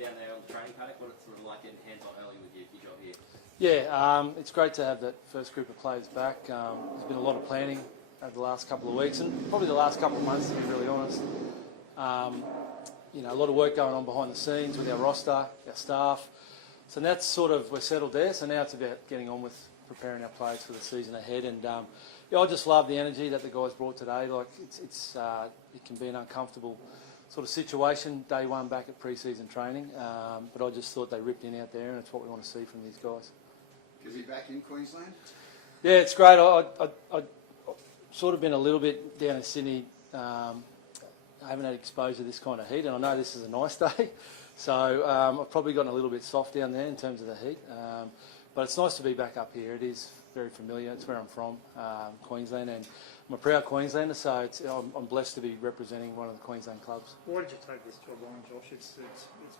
down there on the training paddock? What it's sort of like getting hands-on early with your job here? Yeah, it's great to have that first group of players back. There's been a lot of planning over the last couple of weeks and probably the last couple of months, to be really honest. A lot of work going on behind the scenes with our roster, our staff. So that's sort of, we're settled there. So now it's about getting on with preparing our players for the season ahead. And I just love the energy that the guys brought today. Like it can be an uncomfortable sort of situation day one back at pre-season training. But I just thought they ripped in out there, and it's what we want to see from these guys. Is he back in Queensland? Yeah, it's great. I've sort of been a little bit down in Sydney. I haven't had exposure to this kind of heat, and I know this is a nice day. So I've probably gotten a little bit soft down there in terms of the heat. But it's nice to be back up here. It is very familiar. It's where I'm from, Queensland, and I'm a proud Queenslander, so I'm blessed to be representing one of the Queensland clubs. Why did you take this job on, Josh? It's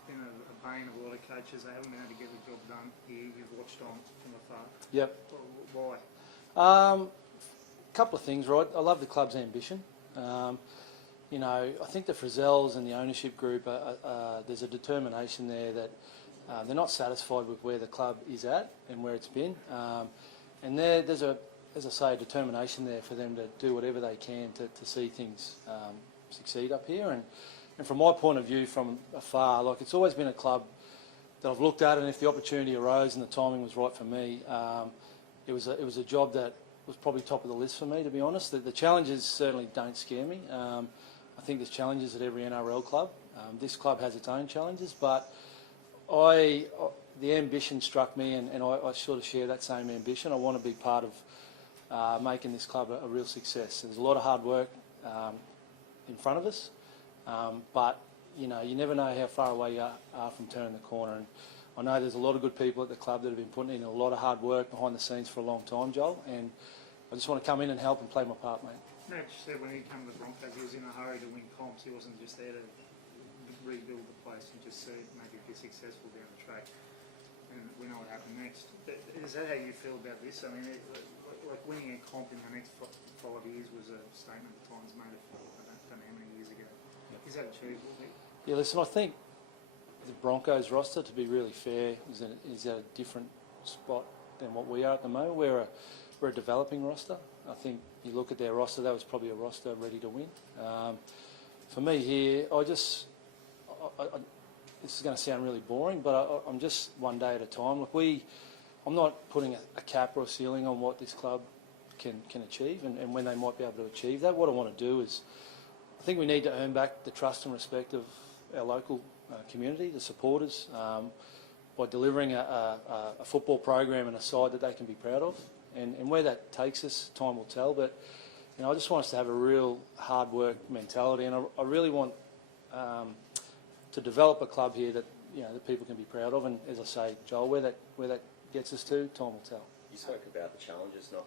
been a bane of a lot of coaches. They haven't been able to get the job done here. You've watched on from afar. Yep. Why? A couple of things, right? I love the club's ambition. I think the Frizzels and the ownership group, there's a determination there that they're not satisfied with where the club is at and where it's been. And there's as I say, a determination there for them to do whatever they can to see things succeed up here. And from my point of view, from afar, like it's always been a club that I've looked at, and if the opportunity arose and the timing was right for me, it was a job that was probably top of the list for me, to be honest. The challenges certainly don't scare me. I think there's challenges at every NRL club. This club has its own challenges, but the ambition struck me, and I sort of share that same ambition. I want to be part of making this club a real success. There's a lot of hard work in front of us, but you never know how far away you are from turning the corner. And I know there's a lot of good people at the club that have been putting in a lot of hard work behind the scenes for a long time, Joel, and I just want to come in and help and play my part, mate. Mitch said when he came to the Broncos, he was in a hurry to win comps. He wasn't just there to rebuild the place and just see maybe be successful down the track. And we know what happened next. Is that how you feel about this? I mean, like winning a comp in the next 5 years was a statement the Titans made I don't know how many years ago. Yep. Is that achievable? Yeah, listen, I think the Broncos roster, to be really fair, is at a different spot than what we are at the moment. We're a developing roster. I think you look at their roster, that was probably a roster ready to win. For me here, this is going to sound really boring, but I'm just one day at a time. Look, I'm not putting a cap or a ceiling on what this club can achieve and when they might be able to achieve that. What I want to do is, I think we need to earn back the trust and respect of our local community, the supporters, by delivering a football program and a side that they can be proud of. And where that takes us, time will tell. But I just want us to have a real hard work mentality, and I really want to develop a club here that that people can be proud of. And as I say, Joel, where that gets us to, time will tell. You spoke about the challenges, not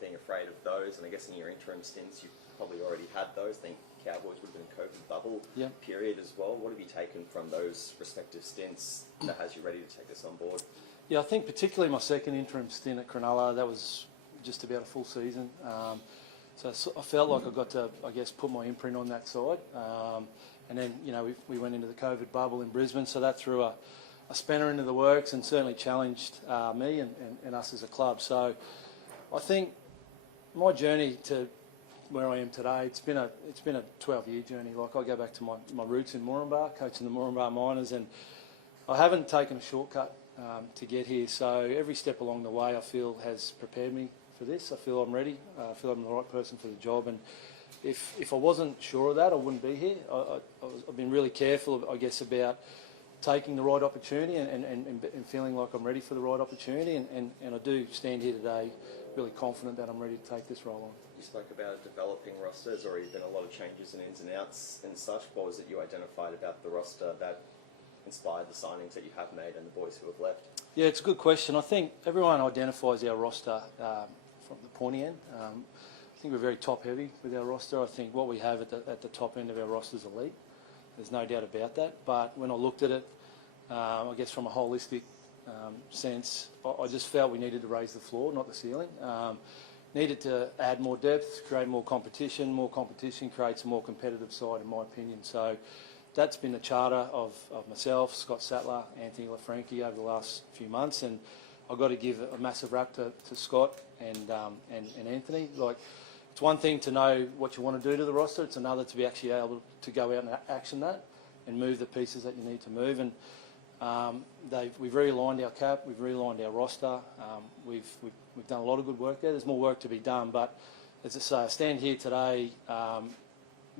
being afraid of those, and I guess in your interim stints you've probably already had those. I think Cowboys would have been a COVID bubble period as well. What have you taken from those respective stints that has you ready to take this on board? Yeah, I think particularly my second interim stint at Cronulla, that was just about a full season. So I felt like I got to, I guess, put my imprint on that side. And then, we went into the COVID bubble in Brisbane, so that threw a spanner into the works and certainly challenged me and us as a club. So I think my journey to where I am today, it's been a 12-year journey. Like, I go back to my roots in Moranbah, coaching the Moranbah Miners, and I haven't taken a shortcut to get here. So every step along the way, I feel, has prepared me for this. I feel I'm ready. I feel I'm the right person for the job. And if I wasn't sure of that, I wouldn't be here. I've been really careful, I guess, about taking the right opportunity and feeling like I'm ready for the right opportunity. And I do stand here today really confident that I'm ready to take this role on. You spoke about a developing roster. There's already been a lot of changes and ins and outs and such. What was it you identified about the roster that inspired the signings that you have made and the boys who have left? Yeah, it's a good question. I think everyone identifies our roster from the pointy end. I think we're very top-heavy with our roster. I think what we have at the top end of our roster is elite. There's no doubt about that. But when I looked at it, I guess from a holistic sense, I just felt we needed to raise the floor, not the ceiling. Needed to add more depth, create more competition. More competition creates a more competitive side, in my opinion. So that's been the charter of myself, Scott Sattler, Anthony LaFranchi over the last few months, and I've got to give a massive rap to Scott and Anthony. Like, it's one thing to know what you want to do to the roster, it's another to be actually able to go out and action that and move the pieces that you need to move. And we've realigned our cap, we've realigned our roster, we've done a lot of good work there. There's more work to be done, but as I say, I stand here today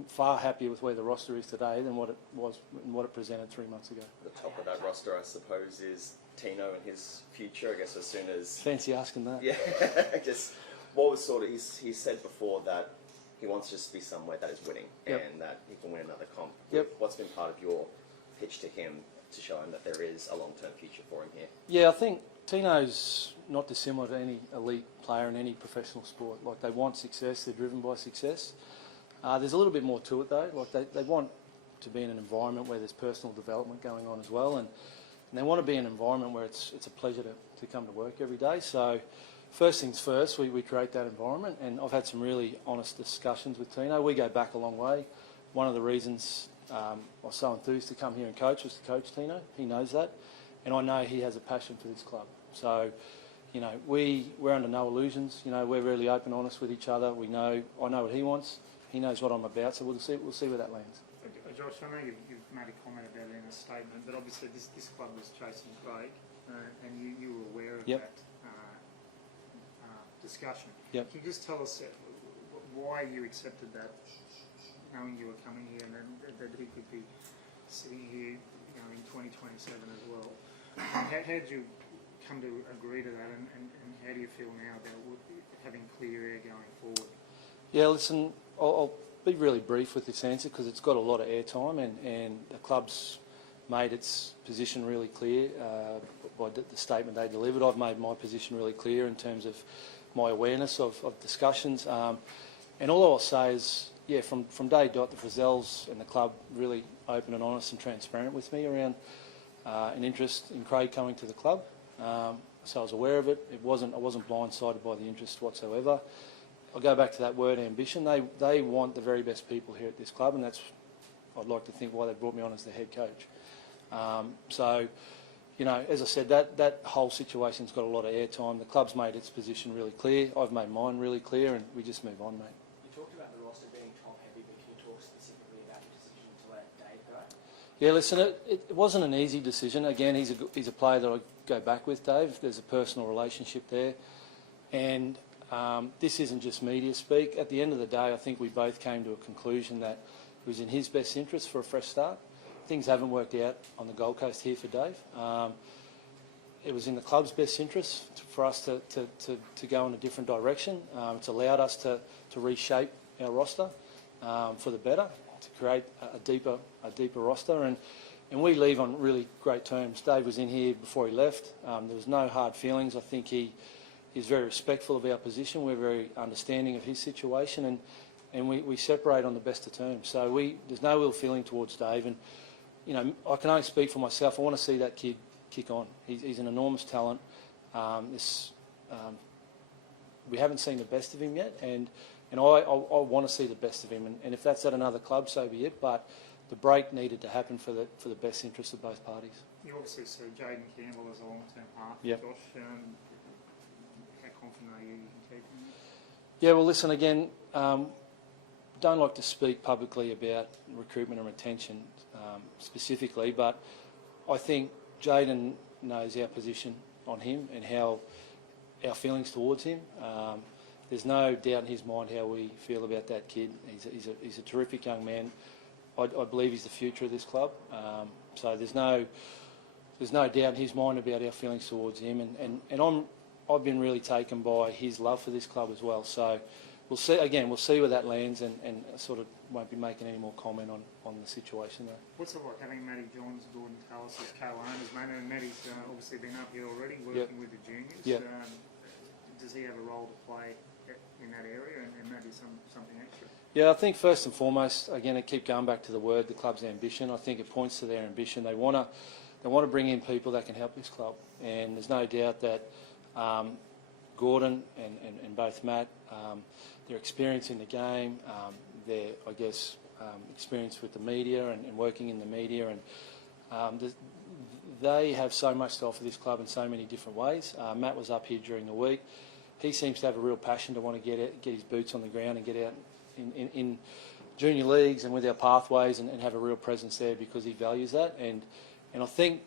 far happier with where the roster is today than what it was and what it presented 3 months ago. The top of that roster, I suppose, is Tino and his future. I guess as soon as Fancy asking that. yeah, just what was sort of he said before that he wants just to be somewhere that is winning and that he can win another comp. Yep. What's been part of your pitch to him to show him that there is a long-term future for him here? Yeah, I think Tino's not dissimilar to any elite player in any professional sport. Like, they want success, they're driven by success. There's a little bit more to it though. Like, they want to be in an environment where there's personal development going on as well, and they want to be in an environment where it's a pleasure to come to work every day. So first things first, we create that environment, and I've had some really honest discussions with Tino. We go back a long way. One of the reasons I was so enthused to come here and coach was to coach Tino. He knows that, and I know he has a passion for this club. So, you know, we're under no illusions. You know, we're really open, honest with each other. I know what he wants. He knows what I'm about. So we'll see where that lands. Josh, I know you've made a comment about it in a statement, but obviously this club was chasing Craig, and you were aware of that discussion. Yep. Can you just tell us why you accepted that, knowing you were coming here and that he could be sitting here, you know, in 2027 as well? How did you come to agree to that, and how do you feel now about having clear air going forward? Yeah, listen, I'll be really brief with this answer because it's got a lot of airtime, and the club's made its position really clear by the statement they delivered. I've made my position really clear in terms of my awareness of discussions. And all I'll say is, yeah, from day dot, the Frizzels and the club really open and honest and transparent with me around an interest in Craig coming to the club. So I was aware of it. I wasn't blindsided by the interest whatsoever. I'll go back to that word ambition. They want the very best people here at this club, and that's, I'd like to think, why they brought me on as the head coach. So, you know, as I said, that whole situation's got a lot of airtime. The club's made its position really clear. I've made mine really clear, and we just move on, mate. You talked about the roster being top-heavy, but can you talk specifically about your decision to let Dave go? Yeah, listen, it wasn't an easy decision. Again, he's a player that I go back with, Dave. There's a personal relationship there, and this isn't just media speak. At the end of the day, I think we both came to a conclusion that it was in his best interest for a fresh start. Things haven't worked out on the Gold Coast here for Dave. It was in the club's best interest for us to go in a different direction. It's allowed us to reshape our roster for the better, to create a deeper roster, and we leave on really great terms. Dave was in here before he left. There was no hard feelings. I think he's very respectful of our position. We're very understanding of his situation, and we separate on the best of terms. So there's no ill feeling towards Dave, and you know, I can only speak for myself. I want to see that kid kick on. He's an enormous talent. We haven't seen the best of him yet, and I want to see the best of him. And if that's at another club, so be it. But the break needed to happen for the best interest of both parties. You obviously see Jaden Campbell as a long-term half. Yep. Josh, how confident are you can keep him? Yeah, well, listen, again, don't like to speak publicly about recruitment and retention specifically, but I think Jaden knows our position on him and how our feelings towards him. There's no doubt in his mind how we feel about that kid. He's a terrific young man. I believe he's the future of this club. So there's no doubt in his mind about our feelings towards him, and I've been really taken by his love for this club as well. So we'll see. Again, we'll see where that lands, and sort of won't be making any more comment on the situation there. What's it like having Matty Johns, Gordon Tallis as co-owners, mate? And Matty's obviously been up here already working with the juniors. Yep. Does he have a role to play in that area, and maybe something extra? Yeah, I think first and foremost, again, I keep going back to the word, the club's ambition. I think it points to their ambition. They want to bring in people that can help this club, and there's no doubt that Gordon and both Matt, their experience in the game, their, I guess, experience with the media and working in the media, and they have so much to offer this club in so many different ways. Matt was up here during the week. He seems to have a real passion to want to get his boots on the ground and get out in junior leagues and with our pathways and have a real presence there because he values that. And I think,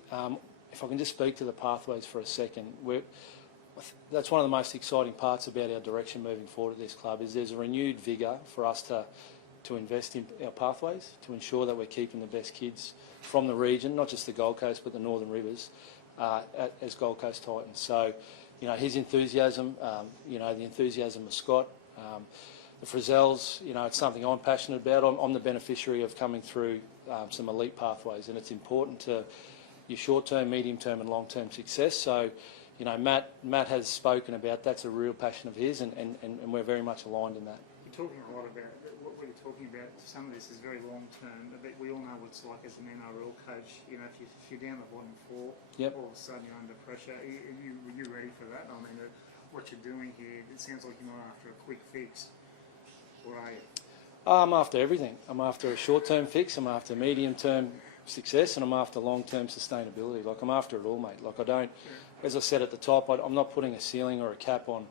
if I can just speak to the pathways for a second, that's one of the most exciting parts about our direction moving forward at this club is there's a renewed vigour for us to invest in our pathways, to ensure that we're keeping the best kids from the region, not just the Gold Coast but the Northern Rivers, as Gold Coast Titans. So, his enthusiasm, the enthusiasm of Scott, the Frizzels, it's something I'm passionate about. I'm the beneficiary of coming through some elite pathways, and it's important to your short-term, medium-term and long-term success. So, Matt has spoken about that's a real passion of his, and we're very much aligned in that. You're talking a lot about what you're talking about. Some of this is very long-term, but we all know what it's like as an NRL coach. If you're down the bottom four, all of a sudden you're under pressure. Are you ready for that? I mean, what you're doing here, it sounds like you're not after a quick fix. Or are you? I'm after everything. I'm after a short-term fix. I'm after medium-term success, and I'm after long-term sustainability. Like, I'm after it all, mate. Like, I don't, as I said at the top, I'm not putting a ceiling or a cap on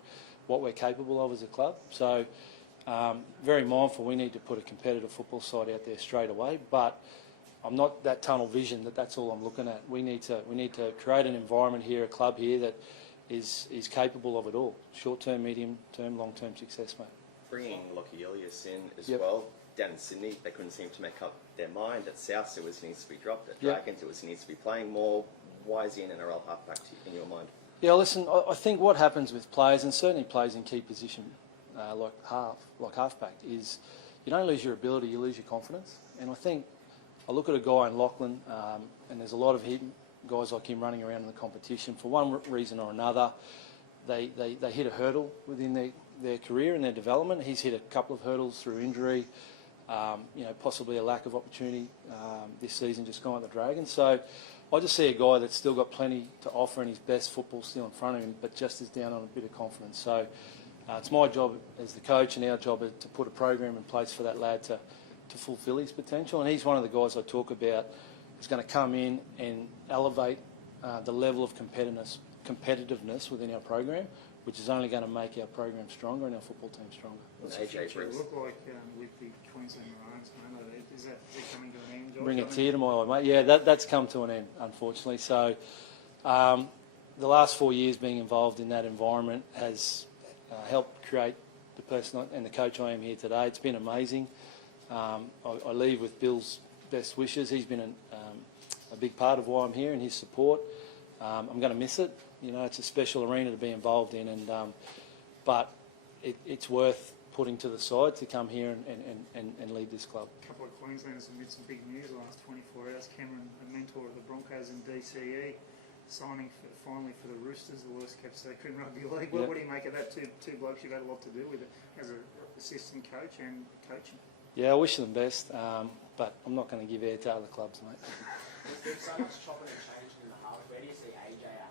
what we're capable of as a club. So, very mindful we need to put a competitive football side out there straight away, but I'm not that tunnel vision that's all I'm looking at. We need to create an environment here, a club here that is capable of it all. Short-term, medium-term, long-term success, mate. Bringing Lockie Ilias in as well. Down in Sydney, they couldn't seem to make up their mind. At South, it was he needs to be dropped. At Dragons, it was he needs to be playing more. Why is he an NRL halfback in your mind? Yeah, listen, I think what happens with players, and certainly players in key position like halfback, is you don't lose your ability, you lose your confidence. And I think I look at a guy in Lachlan, and there's a lot of guys like him running around in the competition. For one reason or another, they hit a hurdle within their career and their development. He's hit a couple of hurdles through injury, possibly a lack of opportunity this season just gone at the Dragons. So I just see a guy that's still got plenty to offer and his best football still in front of him, but just is down on a bit of confidence. So it's my job as the coach and our job to put a program in place for that lad to fulfil his potential. And he's one of the guys I talk about who's going to come in and elevate the level of competitiveness within our program, which is only going to make our program stronger and our football team stronger. What's the future look like with the Queensland Maroons, mate? Is that coming to an end, Josh? Bring a tear to my eye, mate. Yeah, that's come to an end, unfortunately. So the last 4 years being involved in that environment has helped create the person and the coach I am here today. It's been amazing. I leave with Bill's best wishes. He's been a big part of why I'm here and his support. I'm going to miss it. It's a special arena to be involved in, but it's worth putting to the side to come here and lead this club. A couple of Queenslanders have made some big news the last 24 hours. Cameron, a mentor of the Broncos in DCE, signing finally for the Roosters, the worst kept secret in rugby league. What do you make of that? Two blokes you've had a lot to do with it as an assistant coach and coaching. Yeah, I wish them best, but I'm not going to give air to other clubs, mate. There's so much chopping and changing in the half. Where do you see AJ at?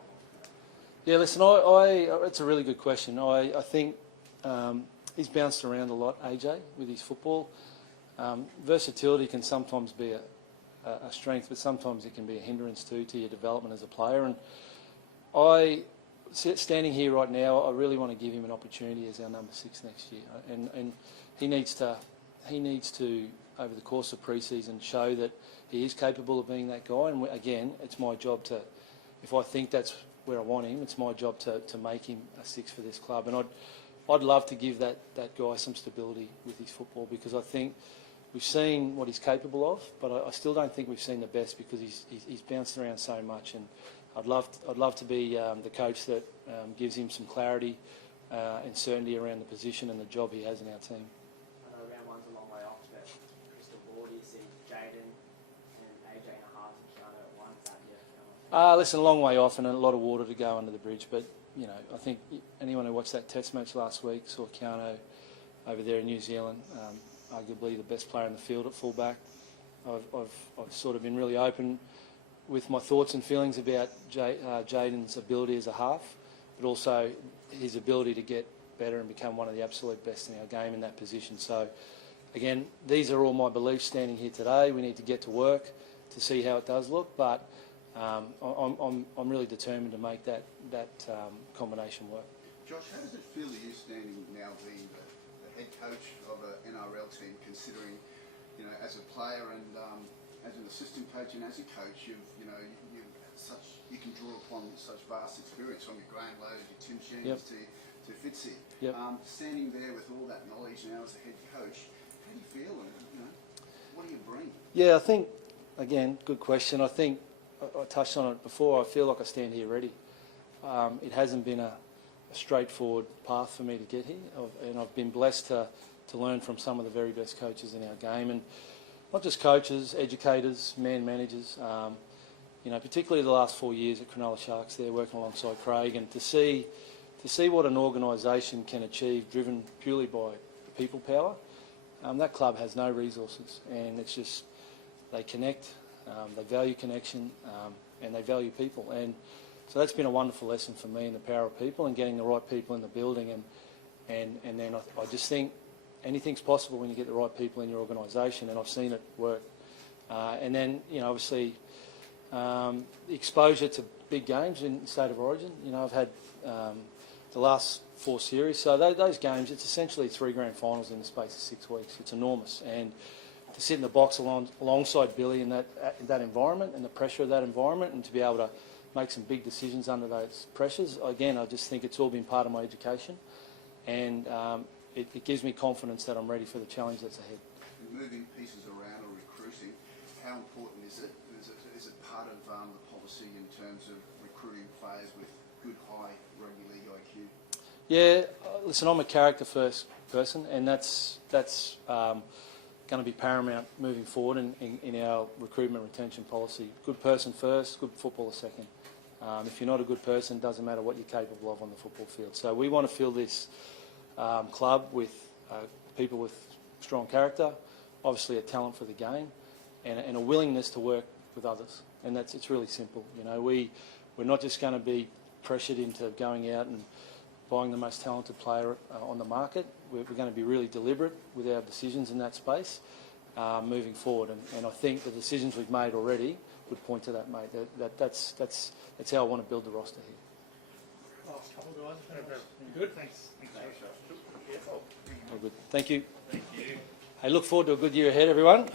Yeah, listen, it's a really good question. I think he's bounced around a lot, AJ, with his football. Versatility can sometimes be a strength, but sometimes it can be a hindrance too to your development as a player. And standing here right now, I really want to give him an opportunity as our number 6 next year. And he needs to, over the course of pre-season, show that he is capable of being that guy. And again, it's my job to, if I think that's where I want him, it's my job to make him a 6 for this club. And I'd love to give that guy some stability with his football, because I think we've seen what he's capable of, but I still don't think we've seen the best, because he's bounced around so much. And I'd love to be the coach that gives him some clarity and certainty around the position and the job he has in our team. I know round one's a long way off, but crystal ball, do you see Jaden and AJ in a half and Keanu at once? Listen, a long way off and a lot of water to go under the bridge, but I think anyone who watched that Test match last week saw Keanu over there in New Zealand, arguably the best player in the field at fullback. I've sort of been really open with my thoughts and feelings about Jaden's ability as a half, but also his ability to get better and become one of the absolute best in our game in that position. So again, these are all my beliefs standing here today. We need to get to work to see how it does look, but I'm really determined to make that combination work. Josh, how does it feel to you standing now being the head coach of an NRL team, considering, you know, as a player and as an assistant coach and as a coach, you can draw upon such vast experience from your Graham Lowe's, your Tim Sheens to Fitzy. Yep. Standing there with all that knowledge now as a head coach, how do you feel, and what do you bring? Yeah, I think, again, good question. I think I touched on it before. I feel like I stand here ready. It hasn't been a straightforward path for me to get here, and I've been blessed to learn from some of the very best coaches in our game, and not just coaches, educators, man managers. Particularly the last 4 years at Cronulla Sharks, there working alongside Craig, and to see what an organisation can achieve, driven purely by people power. That club has no resources, and it's just they connect, they value connection, and they value people, and so that's been a wonderful lesson for me in the power of people and getting the right people in the building, and then I just think anything's possible when you get the right people in your organisation, and I've seen it work. And then obviously the exposure to big games in State of Origin. I've had the last 4 series, so those games, it's essentially 3 grand finals in the space of 6 weeks. It's enormous, and to sit in the box alongside Billy in that environment and the pressure of that environment, and to be able to make some big decisions under those pressures, again, I just think it's all been part of my education, and it gives me confidence that I'm ready for the challenge that's ahead. Moving pieces around or recruiting, how important is it? Is it part of the policy in terms of recruiting players with good, high rugby league IQ? Yeah, listen, I'm a character-first person, and that's going to be paramount moving forward in our recruitment retention policy. Good person first, good footballer second. If you're not a good person, it doesn't matter what you're capable of on the football field. So we want to fill this club with people with strong character, obviously a talent for the game, and a willingness to work with others. And it's really simple. We're not just going to be pressured into going out and buying the most talented player on the market. We're going to be really deliberate with our decisions in that space moving forward. And I think the decisions we've made already would point to that, mate. That's how I want to build the roster here. Last couple of guys. Good. Thanks. Josh. All good. Thank you. Thank you. Hey, look forward to a good year ahead, everyone.